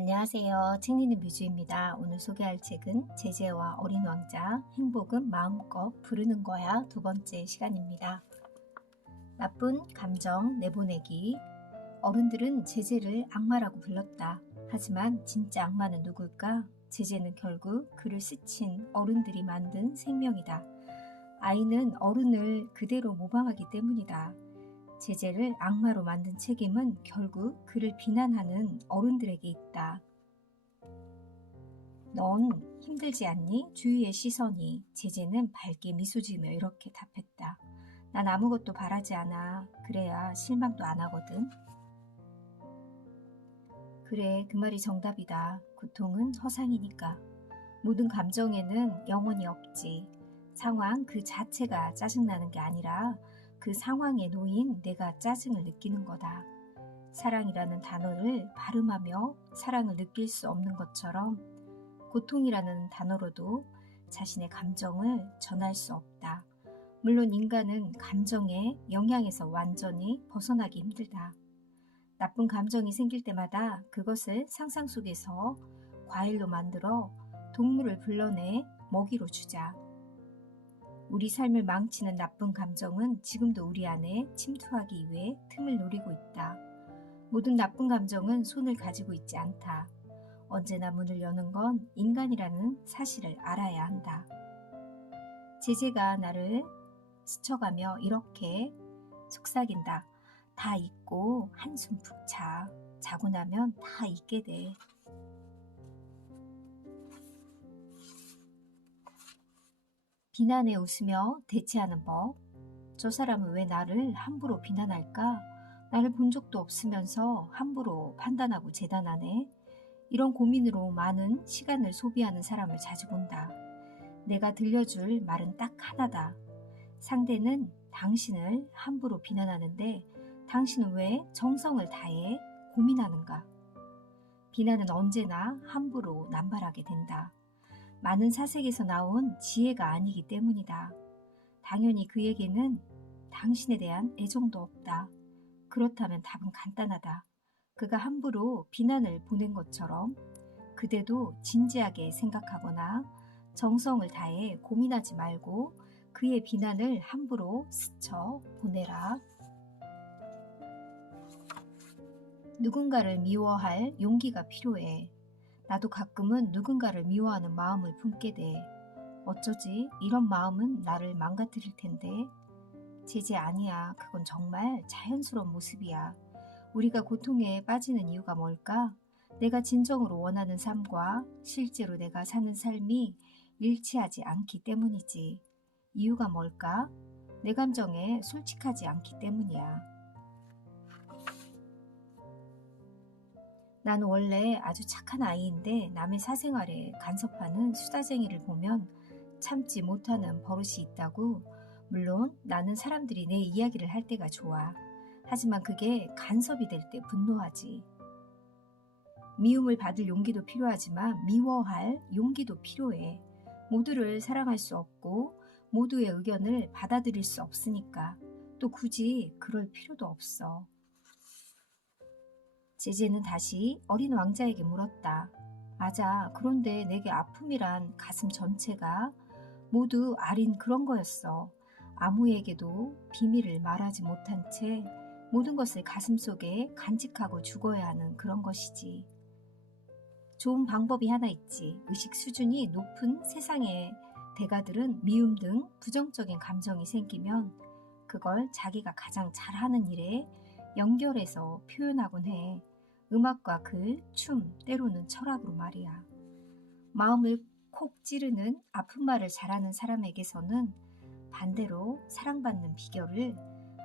안녕하세요. 책 읽는 뮤즈입니다. 오늘 소개할 책은 제재와 어린 왕자, 행복은 마음껏 부르는 거야 두 번째 시간입니다. 나쁜 감정 내보내기. 어른들은 제재를 악마라고 불렀다. 하지만 진짜 악마는 누굴까? 제재는 결국 그를 스친 어른들이 만든 생명이다. 아이는 어른을 그대로 모방하기 때문이다. 제재를 악마로 만든 책임은 결국 그를 비난하는 어른들에게 있다. 넌 힘들지 않니? 주위의 시선이. 제재는 밝게 미소 지으며 이렇게 답했다. 난 아무것도 바라지 않아. 그래야 실망도 안 하거든. 그래, 그 말이 정답이다. 고통은 허상이니까. 모든 감정에는 영혼이 없지. 상황 그 자체가 짜증나는 게 아니라 그 상황에 놓인 내가 짜증을 느끼는 거다. 사랑이라는 단어를 발음하며 사랑을 느낄 수 없는 것처럼 고통이라는 단어로도 자신의 감정을 전할 수 없다. 물론 인간은 감정의 영향에서 완전히 벗어나기 힘들다. 나쁜 감정이 생길 때마다 그것을 상상 속에서 과일로 만들어 동물을 불러내 먹이로 주자. 우리 삶을 망치는 나쁜 감정은 지금도 우리 안에 침투하기 위해 틈을 노리고 있다. 모든 나쁜 감정은 손을 가지고 있지 않다. 언제나 문을 여는 건 인간이라는 사실을 알아야 한다. 제재가 나를 스쳐가며 이렇게 속삭인다. 다 잊고 한숨 푹 자. 자고 나면 다 잊게 돼. 비난에 웃으며 대체하는 법. 저 사람은 왜 나를 함부로 비난할까? 나를 본 적도 없으면서 함부로 판단하고 재단하네. 이런 고민으로 많은 시간을 소비하는 사람을 자주 본다. 내가 들려줄 말은 딱 하나다. 상대는 당신을 함부로 비난하는데 당신은 왜 정성을 다해 고민하는가? 비난은 언제나 함부로 남발하게 된다. 많은 사색에서 나온 지혜가 아니기 때문이다. 당연히 그에게는 당신에 대한 애정도 없다. 그렇다면 답은 간단하다. 그가 함부로 비난을 보낸 것처럼 그대도 진지하게 생각하거나 정성을 다해 고민하지 말고 그의 비난을 함부로 스쳐 보내라. 누군가를 미워할 용기가 필요해. 나도 가끔은 누군가를 미워하는 마음을 품게 돼. 어쩌지? 이런 마음은 나를 망가뜨릴 텐데. 제재 아니야. 그건 정말 자연스러운 모습이야. 우리가 고통에 빠지는 이유가 뭘까? 내가 진정으로 원하는 삶과 실제로 내가 사는 삶이 일치하지 않기 때문이지. 이유가 뭘까? 내 감정에 솔직하지 않기 때문이야. 나는 원래 아주 착한 아이인데 남의 사생활에 간섭하는 수다쟁이를 보면 참지 못하는 버릇이 있다고. 물론 나는 사람들이 내 이야기를 할 때가 좋아. 하지만 그게 간섭이 될 때 분노하지. 미움을 받을 용기도 필요하지만 미워할 용기도 필요해. 모두를 사랑할 수 없고 모두의 의견을 받아들일 수 없으니까. 또 굳이 그럴 필요도 없어. 제재는 다시 어린 왕자에게 물었다. 맞아. 그런데 내게 아픔이란 가슴 전체가 모두 아린 그런 거였어. 아무에게도 비밀을 말하지 못한 채 모든 것을 가슴속에 간직하고 죽어야 하는 그런 것이지. 좋은 방법이 하나 있지. 의식 수준이 높은 세상의 대가들은 미움 등 부정적인 감정이 생기면 그걸 자기가 가장 잘하는 일에 연결해서 표현하곤 해. 음악과 글, 춤, 때로는 철학으로 말이야. 마음을 콕 찌르는 아픈 말을 잘하는 사람에게서는 반대로 사랑받는 비결을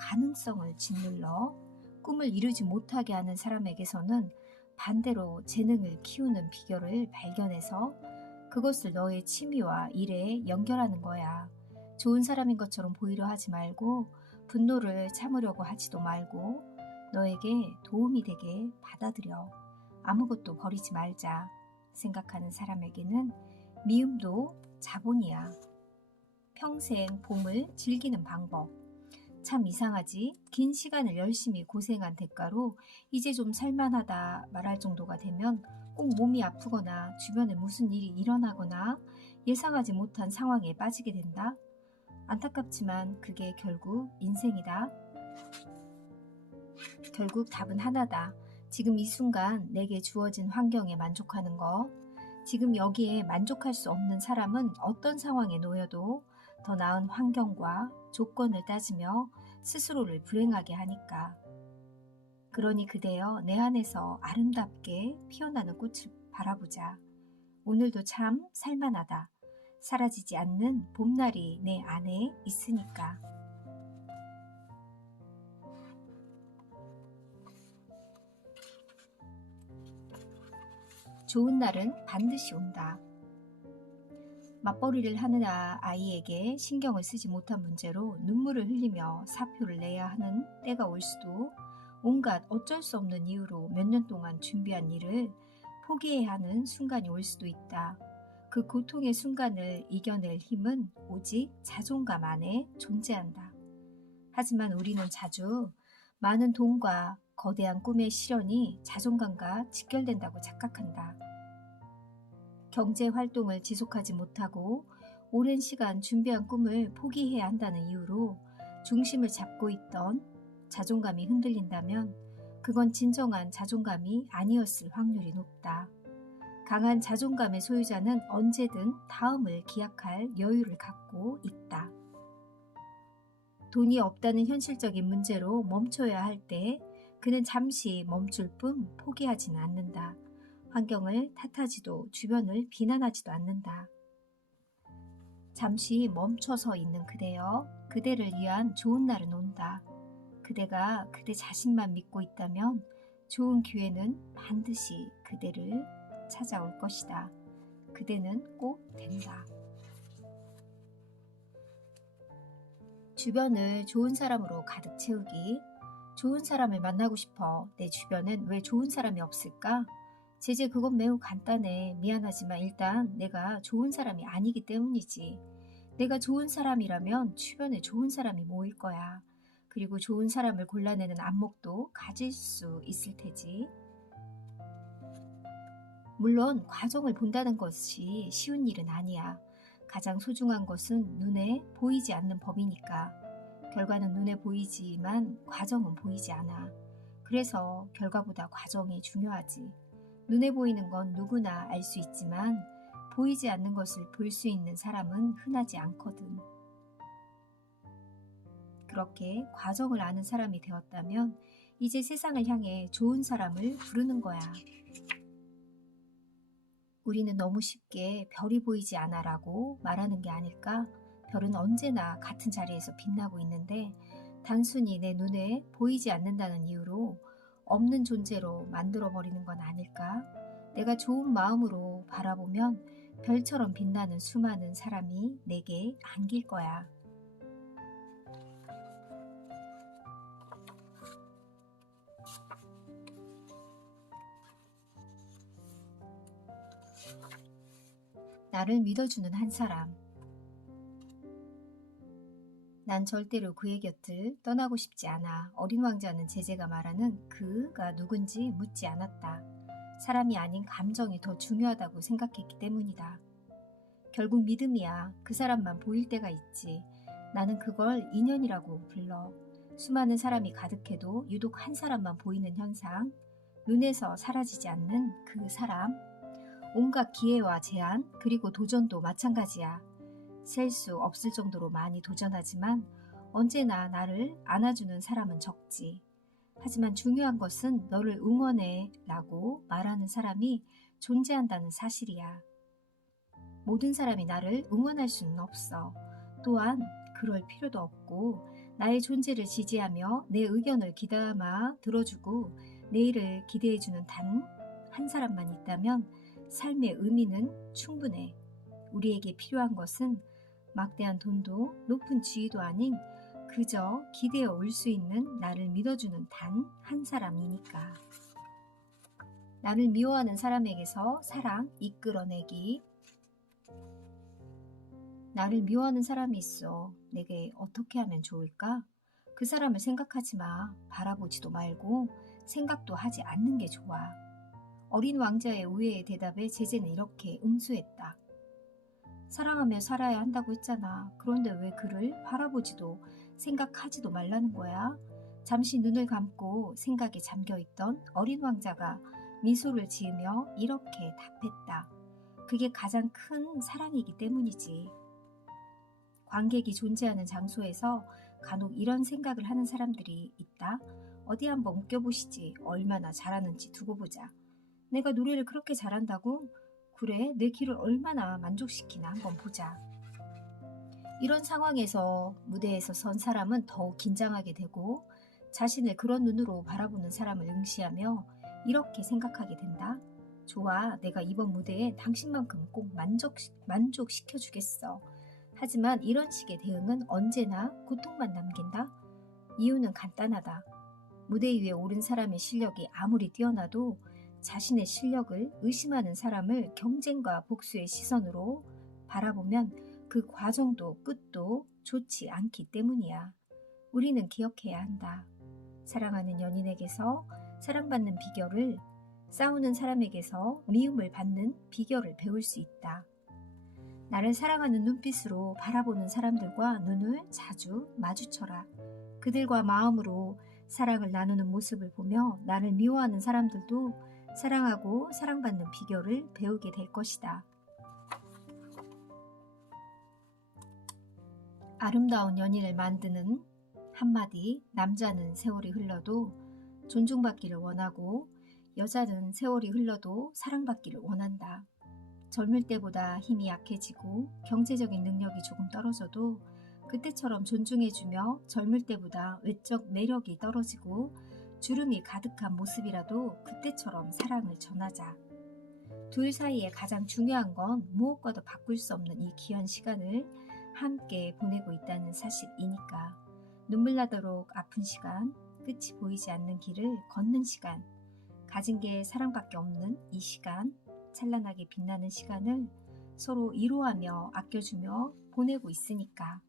가능성을 짓눌러 꿈을 이루지 못하게 하는 사람에게서는 반대로 재능을 키우는 비결을 발견해서 그것을 너의 취미와 일에 연결하는 거야. 좋은 사람인 것처럼 보이려 하지 말고 분노를 참으려고 하지도 말고 너에게 도움이 되게 받아들여. 아무것도 버리지 말자 생각하는 사람에게는 미움도 자본이야. 평생 봄을 즐기는 방법. 참 이상하지? 긴 시간을 열심히 고생한 대가로 이제 좀 살만하다 말할 정도가 되면 꼭 몸이 아프거나 주변에 무슨 일이 일어나거나 예상하지 못한 상황에 빠지게 된다. 안타깝지만 그게 결국 인생이다. 결국 답은 하나다. 지금 이 순간 내게 주어진 환경에 만족하는 것. 지금 여기에 만족할 수 없는 사람은 어떤 상황에 놓여도 더 나은 환경과 조건을 따지며 스스로를 불행하게 하니까. 그러니 그대여 내 안에서 아름답게 피어나는 꽃을 바라보자. 오늘도 참 살만하다. 사라지지 않는 봄날이 내 안에 있으니까. 좋은 날은 반드시 온다. 맞벌이를 하는 아이에게 신경을 쓰지 못한 문제로 눈물을 흘리며 사표를 내야 하는 때가 올 수도, 온갖 어쩔 수 없는 이유로 몇 년 동안 준비한 일을 포기해야 하는 순간이 올 수도 있다. 그 고통의 순간을 이겨낼 힘은 오직 자존감 안에 존재한다. 하지만 우리는 자주 많은 돈과 거대한 꿈의 실현이 자존감과 직결된다고 착각한다. 경제 활동을 지속하지 못하고 오랜 시간 준비한 꿈을 포기해야 한다는 이유로 중심을 잡고 있던 자존감이 흔들린다면 그건 진정한 자존감이 아니었을 확률이 높다. 강한 자존감의 소유자는 언제든 다음을 기약할 여유를 갖고 있다. 돈이 없다는 현실적인 문제로 멈춰야 할 때 그는 잠시 멈출 뿐 포기하지는 않는다. 환경을 탓하지도 주변을 비난하지도 않는다. 잠시 멈춰서 있는 그대여, 그대를 위한 좋은 날은 온다. 그대가 그대 자신만 믿고 있다면 좋은 기회는 반드시 그대를 찾아올 것이다. 그대는 꼭 된다. 주변을 좋은 사람으로 가득 채우기. 좋은 사람을 만나고 싶어. 내 주변엔 왜 좋은 사람이 없을까? 제재 그건 매우 간단해. 미안하지만 일단 내가 좋은 사람이 아니기 때문이지. 내가 좋은 사람이라면 주변에 좋은 사람이 모일 거야. 그리고 좋은 사람을 골라내는 안목도 가질 수 있을 테지. 물론 과정을 본다는 것이 쉬운 일은 아니야. 가장 소중한 것은 눈에 보이지 않는 법이니까. 결과는 눈에 보이지만 과정은 보이지 않아. 그래서 결과보다 과정이 중요하지. 눈에 보이는 건 누구나 알 수 있지만 보이지 않는 것을 볼 수 있는 사람은 흔하지 않거든. 그렇게 과정을 아는 사람이 되었다면 이제 세상을 향해 좋은 사람을 부르는 거야. 우리는 너무 쉽게 별이 보이지 않아라고 말하는 게 아닐까? 별은 언제나 같은 자리에서 빛나고 있는데 단순히 내 눈에 보이지 않는다는 이유로 없는 존재로 만들어버리는 건 아닐까? 내가 좋은 마음으로 바라보면 별처럼 빛나는 수많은 사람이 내게 안길 거야. 나를 믿어주는 한 사람. 난 절대로 그의 곁을 떠나고 싶지 않아. 어린 왕자는 제재가 말하는 그가 누군지 묻지 않았다. 사람이 아닌 감정이 더 중요하다고 생각했기 때문이다. 결국 믿음이야. 그 사람만 보일 때가 있지. 나는 그걸 인연이라고 불러. 수많은 사람이 가득해도 유독 한 사람만 보이는 현상. 눈에서 사라지지 않는 그 사람. 온갖 기회와 제한 그리고 도전도 마찬가지야. 셀 수 없을 정도로 많이 도전하지만 언제나 나를 안아주는 사람은 적지. 하지만 중요한 것은 너를 응원해 라고 말하는 사람이 존재한다는 사실이야. 모든 사람이 나를 응원할 수는 없어. 또한 그럴 필요도 없고 나의 존재를 지지하며 내 의견을 귀담아 들어주고 내일을 기대해주는 단 한 사람만 있다면 삶의 의미는 충분해. 우리에게 필요한 것은 막대한 돈도 높은 지위도 아닌 그저 기대어 올 수 있는 나를 믿어주는 단 한 사람이니까. 나를 미워하는 사람에게서 사랑 이끌어내기. 나를 미워하는 사람이 있어. 내게 어떻게 하면 좋을까? 그 사람을 생각하지 마. 바라보지도 말고 생각도 하지 않는 게 좋아. 어린 왕자의 의외의 대답에 제재는 이렇게 응수했다. 사랑하며 살아야 한다고 했잖아. 그런데 왜 그를 바라보지도 생각하지도 말라는 거야? 잠시 눈을 감고 생각에 잠겨있던 어린 왕자가 미소를 지으며 이렇게 답했다. 그게 가장 큰 사랑이기 때문이지. 관객이 존재하는 장소에서 간혹 이런 생각을 하는 사람들이 있다. 어디 한번 웃겨보시지. 얼마나 잘하는지 두고 보자. 내가 노래를 그렇게 잘한다고? 그래, 내 귀를 얼마나 만족시키나 한번 보자. 이런 상황에서 무대에서 선 사람은 더욱 긴장하게 되고 자신을 그런 눈으로 바라보는 사람을 응시하며 이렇게 생각하게 된다. 좋아, 내가 이번 무대에 당신만큼 꼭 만족시켜주겠어. 하지만 이런 식의 대응은 언제나 고통만 남긴다. 이유는 간단하다. 무대 위에 오른 사람의 실력이 아무리 뛰어나도 자신의 실력을 의심하는 사람을 경쟁과 복수의 시선으로 바라보면 그 과정도 끝도 좋지 않기 때문이야. 우리는 기억해야 한다. 사랑하는 연인에게서 사랑받는 비결을, 싸우는 사람에게서 미움을 받는 비결을 배울 수 있다. 나를 사랑하는 눈빛으로 바라보는 사람들과 눈을 자주 마주쳐라. 그들과 마음으로 사랑을 나누는 모습을 보며 나를 미워하는 사람들도 사랑하고 사랑받는 비결을 배우게 될 것이다. 아름다운 연인을 만드는 한마디. 남자는 세월이 흘러도 존중받기를 원하고 여자는 세월이 흘러도 사랑받기를 원한다. 젊을 때보다 힘이 약해지고 경제적인 능력이 조금 떨어져도 그때처럼 존중해주며 젊을 때보다 외적 매력이 떨어지고 주름이 가득한 모습이라도 그때처럼 사랑을 전하자. 둘 사이에 가장 중요한 건 무엇과도 바꿀 수 없는 이 귀한 시간을 함께 보내고 있다는 사실이니까. 눈물 나도록 아픈 시간, 끝이 보이지 않는 길을 걷는 시간, 가진 게 사랑밖에 없는 이 시간, 찬란하게 빛나는 시간을 서로 위로하며 아껴주며 보내고 있으니까.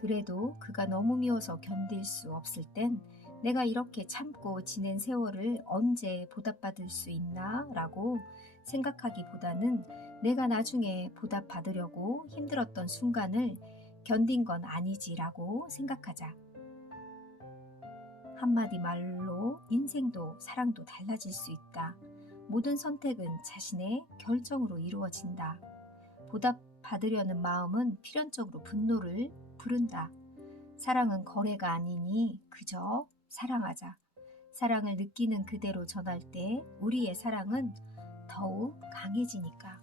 그래도 그가 너무 미워서 견딜 수 없을 땐 내가 이렇게 참고 지낸 세월을 언제 보답받을 수 있나 라고 생각하기보다는 내가 나중에 보답받으려고 힘들었던 순간을 견딘 건 아니지라고 생각하자. 한마디 말로 인생도 사랑도 달라질 수 있다. 모든 선택은 자신의 결정으로 이루어진다. 보답받으려는 마음은 필연적으로 분노를 부른다. 사랑은 거래가 아니니 그저 사랑하자. 사랑을 느끼는 그대로 전할 때 우리의 사랑은 더욱 강해지니까.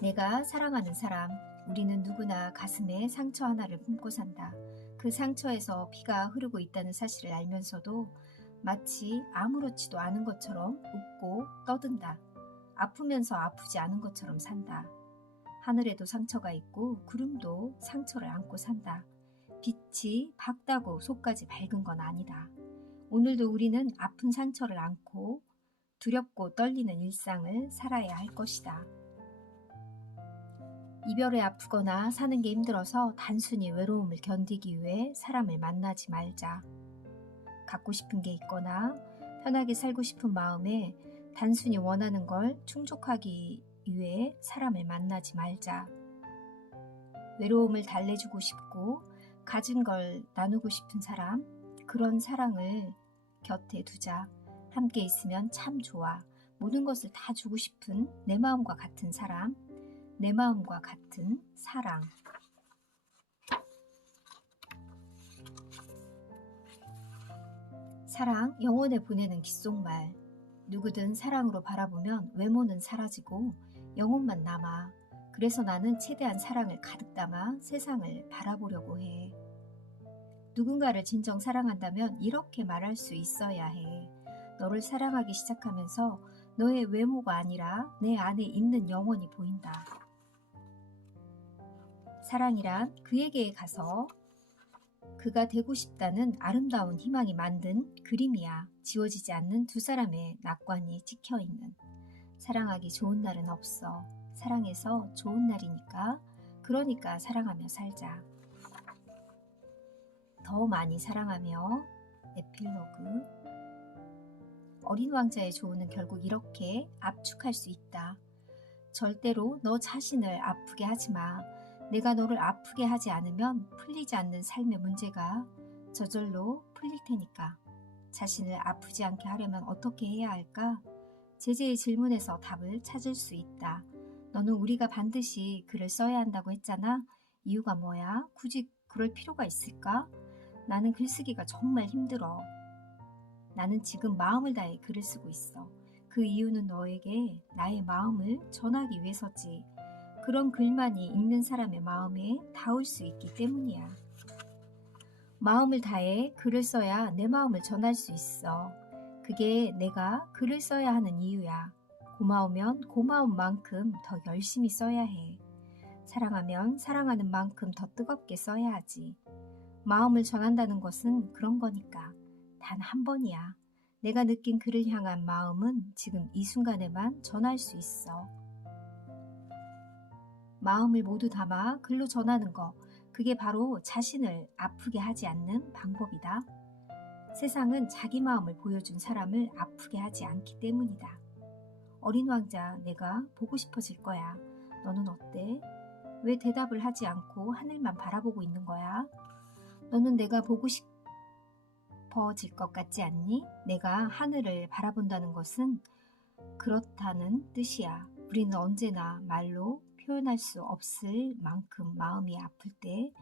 내가 사랑하는 사람, 우리는 누구나 가슴에 상처 하나를 품고 산다. 그 상처에서 피가 흐르고 있다는 사실을 알면서도 마치 아무렇지도 않은 것처럼 웃고 떠든다. 아프면서 아프지 않은 것처럼 산다. 하늘에도 상처가 있고 구름도 상처를 안고 산다. 빛이 밝다고 속까지 밝은 건 아니다. 오늘도 우리는 아픈 상처를 안고 두렵고 떨리는 일상을 살아야 할 것이다. 이별에 아프거나 사는 게 힘들어서 단순히 외로움을 견디기 위해 사람을 만나지 말자. 갖고 싶은 게 있거나 편하게 살고 싶은 마음에 단순히 원하는 걸 충족하기 위해 사람을 만나지 말자. 외로움을 달래주고 싶고 가진 걸 나누고 싶은 사람, 그런 사랑을 곁에 두자. 함께 있으면 참 좋아. 모든 것을 다 주고 싶은 내 마음과 같은 사람, 내 마음과 같은 사랑. 사랑, 영혼에 보내는 귓속말. 누구든 사랑으로 바라보면 외모는 사라지고 영혼만 남아. 그래서 나는 최대한 사랑을 가득 담아 세상을 바라보려고 해. 누군가를 진정 사랑한다면 이렇게 말할 수 있어야 해. 너를 사랑하기 시작하면서 너의 외모가 아니라 내 안에 있는 영혼이 보인다. 사랑이란 그에게 가서 그가 되고 싶다는 아름다운 희망이 만든 그림이야. 지워지지 않는 두 사람의 낙관이 찍혀있는. 사랑하기 좋은 날은 없어. 사랑해서 좋은 날이니까. 그러니까 사랑하며 살자. 더 많이 사랑하며. 에필로그. 어린 왕자의 조언은 결국 이렇게 압축할 수 있다. 절대로 너 자신을 아프게 하지 마. 내가 너를 아프게 하지 않으면 풀리지 않는 삶의 문제가 저절로 풀릴 테니까. 자신을 아프지 않게 하려면 어떻게 해야 할까? 제재의 질문에서 답을 찾을 수 있다. 너는 우리가 반드시 글을 써야 한다고 했잖아. 이유가 뭐야? 굳이 그럴 필요가 있을까? 나는 글쓰기가 정말 힘들어. 나는 지금 마음을 다해 글을 쓰고 있어. 그 이유는 너에게 나의 마음을 전하기 위해서지. 그런 글만이 읽는 사람의 마음에 닿을 수 있기 때문이야. 마음을 다해 글을 써야 내 마음을 전할 수 있어. 그게 내가 글을 써야 하는 이유야. 고마우면 고마운 만큼 더 열심히 써야 해. 사랑하면 사랑하는 만큼 더 뜨겁게 써야 하지. 마음을 전한다는 것은 그런 거니까. 단 한 번이야. 내가 느낀 그를 향한 마음은 지금 이 순간에만 전할 수 있어. 마음을 모두 담아 글로 전하는 거, 그게 바로 자신을 아프게 하지 않는 방법이다. 세상은 자기 마음을 보여준 사람을 아프게 하지 않기 때문이다. 어린 왕자, 내가 보고 싶어질 거야. 너는 어때? 왜 대답을 하지 않고 하늘만 바라보고 있는 거야? 너는 내가 보고 싶어질 것 같지 않니? 내가 하늘을 바라본다는 것은 그렇다는 뜻이야. 우리는 언제나 말로 표현할 수 없을 만큼 마음이 아플 때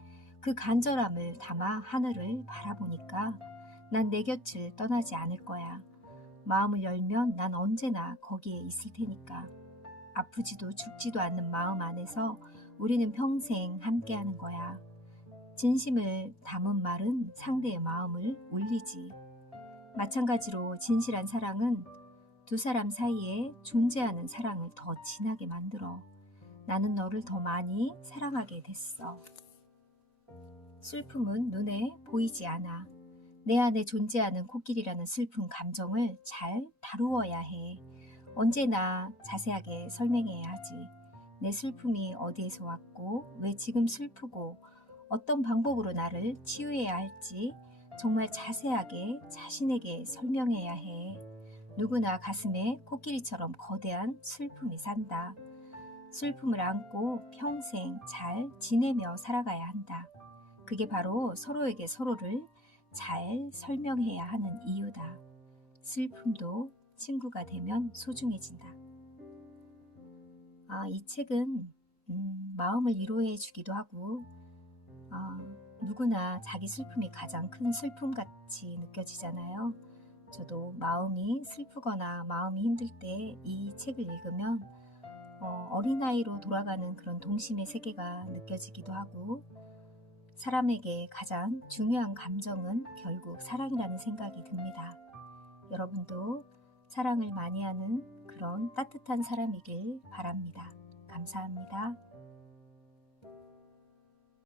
그 간절함을 담아 하늘을 바라보니까 난 내 곁을 떠나지 않을 거야. 마음을 열면 난 언제나 거기에 있을 테니까. 아프지도 죽지도 않는 마음 안에서 우리는 평생 함께하는 거야. 진심을 담은 말은 상대의 마음을 울리지. 마찬가지로 진실한 사랑은 두 사람 사이에 존재하는 사랑을 더 진하게 만들어. 나는 너를 더 많이 사랑하게 됐어. 슬픔은 눈에 보이지 않아. 내 안에 존재하는 코끼리라는 슬픈 감정을 잘 다루어야 해. 언제나 자세하게 설명해야 하지. 내 슬픔이 어디에서 왔고 왜 지금 슬프고 어떤 방법으로 나를 치유해야 할지 정말 자세하게 자신에게 설명해야 해. 누구나 가슴에 코끼리처럼 거대한 슬픔이 산다. 슬픔을 안고 평생 잘 지내며 살아가야 한다. 그게 바로 서로에게 서로를 잘 설명해야 하는 이유다. 슬픔도 친구가 되면 소중해진다. 이 책은 마음을 위로해 주기도 하고 누구나 자기 슬픔이 가장 큰 슬픔같이 느껴지잖아요. 저도 마음이 슬프거나 마음이 힘들 때 이 책을 읽으면 어린아이로 돌아가는 그런 동심의 세계가 느껴지기도 하고 사람에게 가장 중요한 감정은 결국 사랑이라는 생각이 듭니다. 여러분도 사랑을 많이 하는 그런 따뜻한 사람이길 바랍니다. 감사합니다.